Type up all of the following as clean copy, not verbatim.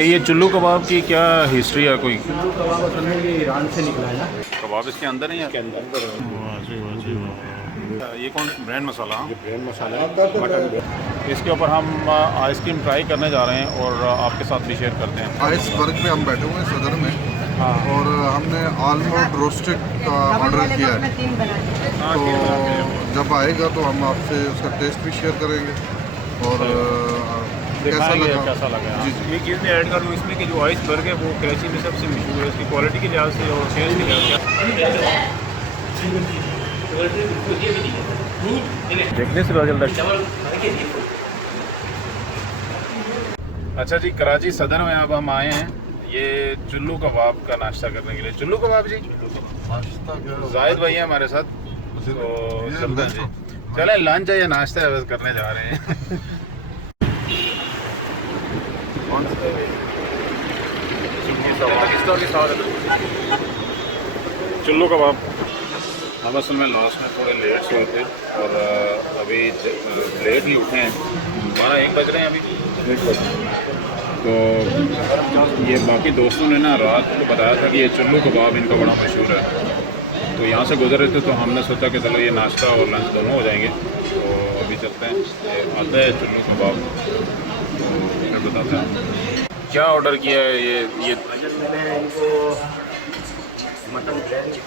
ये चुल्लू कबाब की क्या हिस्ट्री है कोई? चुल्लू कबाब असल में ये ईरान से निकला है ना। कबाब इसके अंदर है या इसके अंदर ये कौन ब्रांड मसाला? ये ब्रेन मसाला है, मटन। इसके ऊपर हम आइसक्रीम ट्राई करने जा रहे हैं और आपके साथ भी शेयर करते हैं। आइसबर्ग में हम बैठे हुए हैं सदर में। और हमने आलमंड रोस्टेड का ऑर्डर किया है, तो जब आएगा तो हम आपसे उसका टेस्ट भी शेयर करेंगे और कैसा लगा जी जी। एक चीज़ मैं ऐड कर दूँ इसमें कि जो आइसबर्ग है वो कराची में सबसे मशहूर है, उसकी क्वालिटी के लिहाज से और टेस्ट के लिहाज से देखने से पता चलता है। अच्छा जी, कराची सदर में अब हम आए हैं ये चुल्लू कबाब का नाश्ता करने के लिए। चुल्लू कबाब जी, जाहिद भाई हैं हमारे साथ, तो चलते हैं जी। चलें लंच है या नाश्ता है बस करने जा रहे हैं। चुल्लू कबाब हम असल में लास्ट में थोड़े लेट से होते और अभी लेट ही उठे हैं, 12-1 बज रहे हैं अभी। तो ये बाकी दोस्तों ने ना रात को बताया था कि ये चुल्लू कबाब इनका बड़ा मशहूर है, तो यहाँ से गुजर रहे थे तो हमने सोचा कि चलो ये नाश्ता और लंच दोनों हो जाएंगे। तो अभी चलते हैं, ये आता है चुल्लू कबाब, तो फिर बताते हैं क्या ऑर्डर किया है। ये मैंने इनको मटन बिरयानी,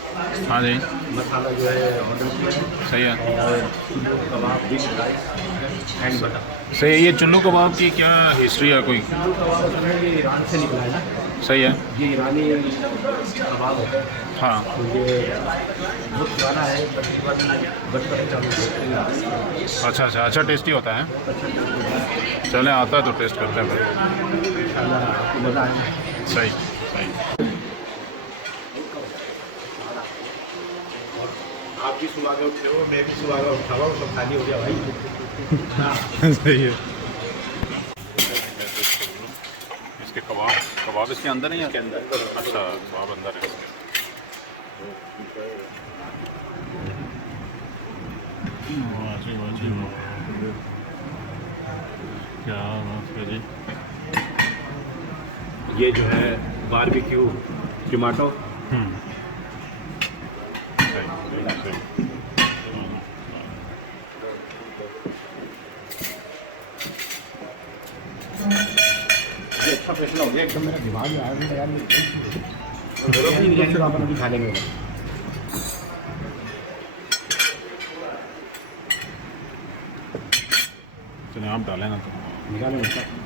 हाँ जी, मसाला जो है ऑर्डर किया है, सही है, और चुल्लू कबाब विद राइस एंड बटर। सही है। ये चुल्लू कबाब की क्या हिस्ट्री है कोई? चुल्लू कबाब असल में ये ईरान से निकला है ना। सही है, ये ईरानी कबाब है, हाँ। तो ये बहुत पुराना है, तकरीबन बचपन चालू होते अच्छा अच्छा अच्छा, टेस्टी होता है। चलें आता है तो टेस्ट करते हैं फिर। आपको मज़ा आएगा। सही सही। आप भी सुबह में उठते हो, मैं भी सुबह में उठा हुआ हूँ, सब खाली हो गया भाई। सही है। इसके कबाब इसके अंदर है या इसके अंदर? अच्छा, कबाब अंदर है इसके। क्या बात है जी। ये जो है बारबेक्यू टमाटो, अच्छा फैसला हो गया एकदम, मेरा दिमाग में आया था यार, बिरयानी तो अपन अभी खा लेंगे। चलिए आप डालें ना तो निकालेंगे।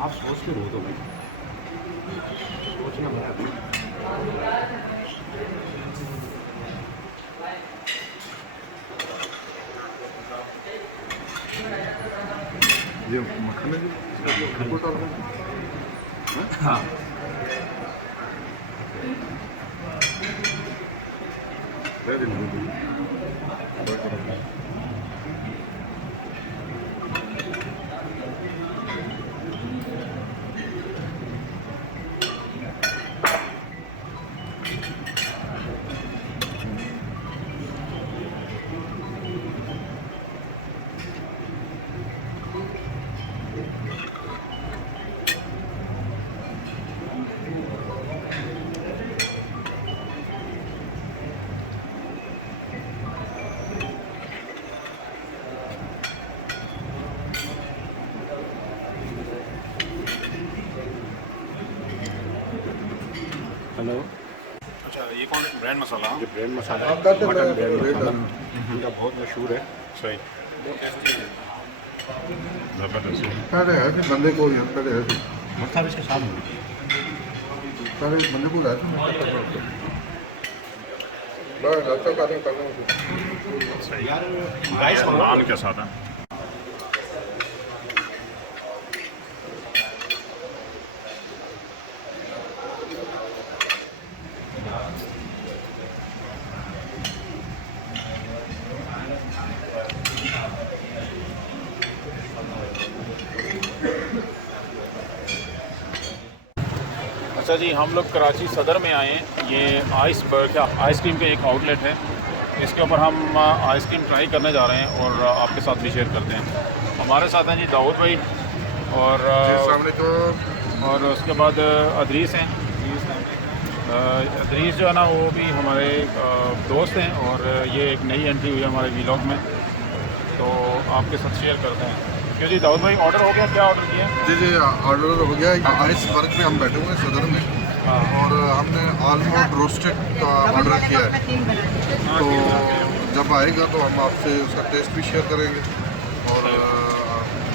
आप सोच के रो दो भाई, सोचना मत। ये मक्खन है जी, हाँ हेलो। अच्छा, ये कौन ब्रांड मसाला? ये ब्रेन मसाला है, मटन ब्रेन मसाला इनका बहुत मशहूर है। सही, ज़बरदस्त। पहले है कि बंदे को यहाँ पहले है कि मसाला इसके साथ में पहले बंदे को रहता बस अच्छा कार्य करना सही। यार राइस नान के साथ है। अच्छा जी, हम लोग कराची सदर में आए हैं। ये आइसबर्ग आइसक्रीम का एक आउटलेट है। इसके ऊपर हम आइसक्रीम ट्राई करने जा रहे हैं और आपके साथ भी शेयर करते हैं। हमारे साथ हैं जी दाऊद भाई और उसके बाद अदरीस हैं। अदरीस जो है ना वो भी हमारे दोस्त हैं और ये एक नई एंट्री हुई है हमारे व्लॉग में, तो आपके साथ शेयर करते हैं। क्यों जी दाऊद भाई, ऑर्डर हो गया? क्या ऑर्डर किया? जी ऑर्डर हो गया। आइसबर्ग में हम बैठे हुए हैं सदर में और हमने आलमंड रोस्टेड का ऑर्डर किया है। तो जब आएगा तो हम आपसे उसका टेस्ट भी शेयर करेंगे और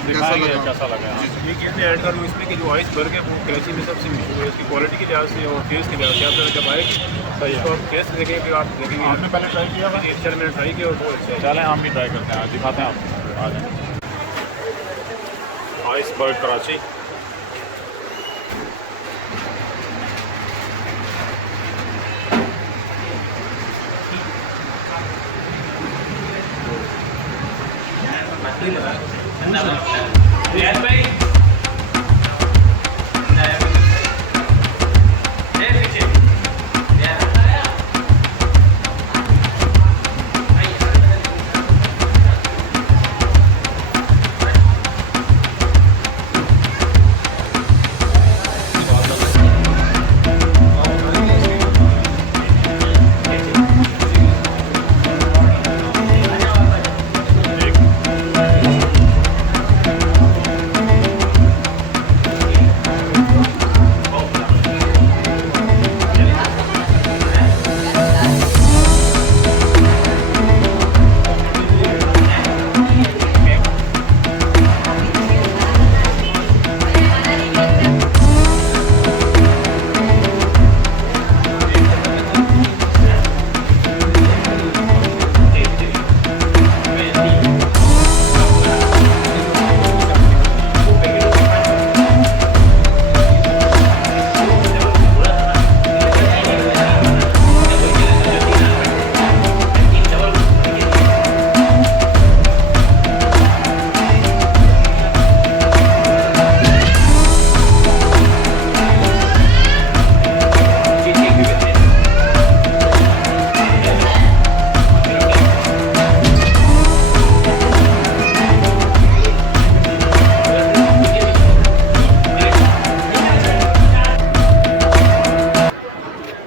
कैसा लगा। ये चीज़ मैं ऐड कर लूँ इसमें कि जो आइसबर्ग है वो कराची में सबसे मशहूर है, इसकी क्वालिटी के लिहाज से और टेस्ट के लिहाज से। आप जब आएगी सही है। तो आप टेस्ट देखेंगे, आप देखेंगे। आपने पहले ट्राई किया था? चल मैंने ट्राई किया और बहुत अच्छा है। चलें हम भी ट्राई करते हैं, दिखाते हैं आपको। आ जाए आइसबर्ग कराची।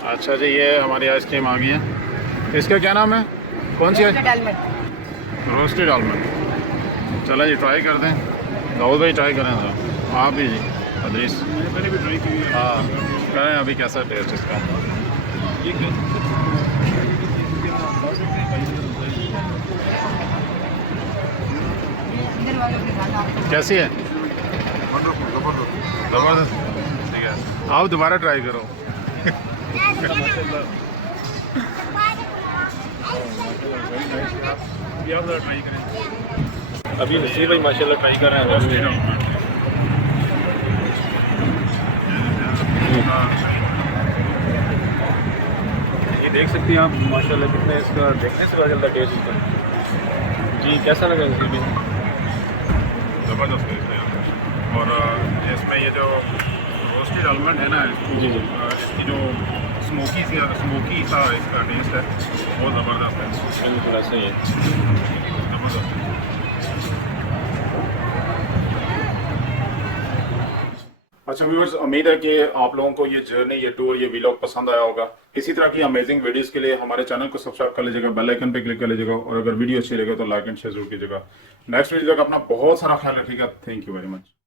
अच्छा जी, ये हमारी आइसक्रीम आ गई है। इसका क्या नाम है? कौन सी है? Roasted almond. चला जी ट्राई करते हैं। दाऊद भाई ट्राई करें जरा, आप भी जी। अदरीस मैंने भी ट्राई की है। हाँ करें अभी कैसा टेस्ट इसका। कैसी है? ज़बरदस्त। ठीक है, आओ दोबारा ट्राई करो। ट्राई करें अभी नसीब भाई माशाल्लाह ट्राई कर रहे हैं रोस्टेड आलमंड। ये देख सकते हैं आप माशाल्लाह कितने इसका देखने से पता चलता टेस्ट इसका। जी कैसा लगा नसीब भाई? ज़बरदस्त टेस्ट है। और इसमें ये जो रोस्टेड आलमंड है ना, जी इसकी जो स्मोकी सा इसका टेस्ट है, बहुत ज़बरदस्त है। बिल्कुल ऐसा ही है। ज़बरदस्त। अच्छा व्यूअर्स, उम्मीद है कि आप लोगों को ये जर्नी, ये टूर, ये व्लॉग पसंद आया होगा। इसी तरह की अमेजिंग वीडियोस के लिए हमारे चैनल को सब्सक्राइब कर लीजिएगा, बेल आइकन पे क्लिक कर लीजिएगा और अगर वीडियो अच्छी लगे तो लाइक एंड शेयर जरूर कीजिएगा। नेक्स्ट वीडियो तक अपना बहुत सारा ख्याल रखिएगा। Thank you very much.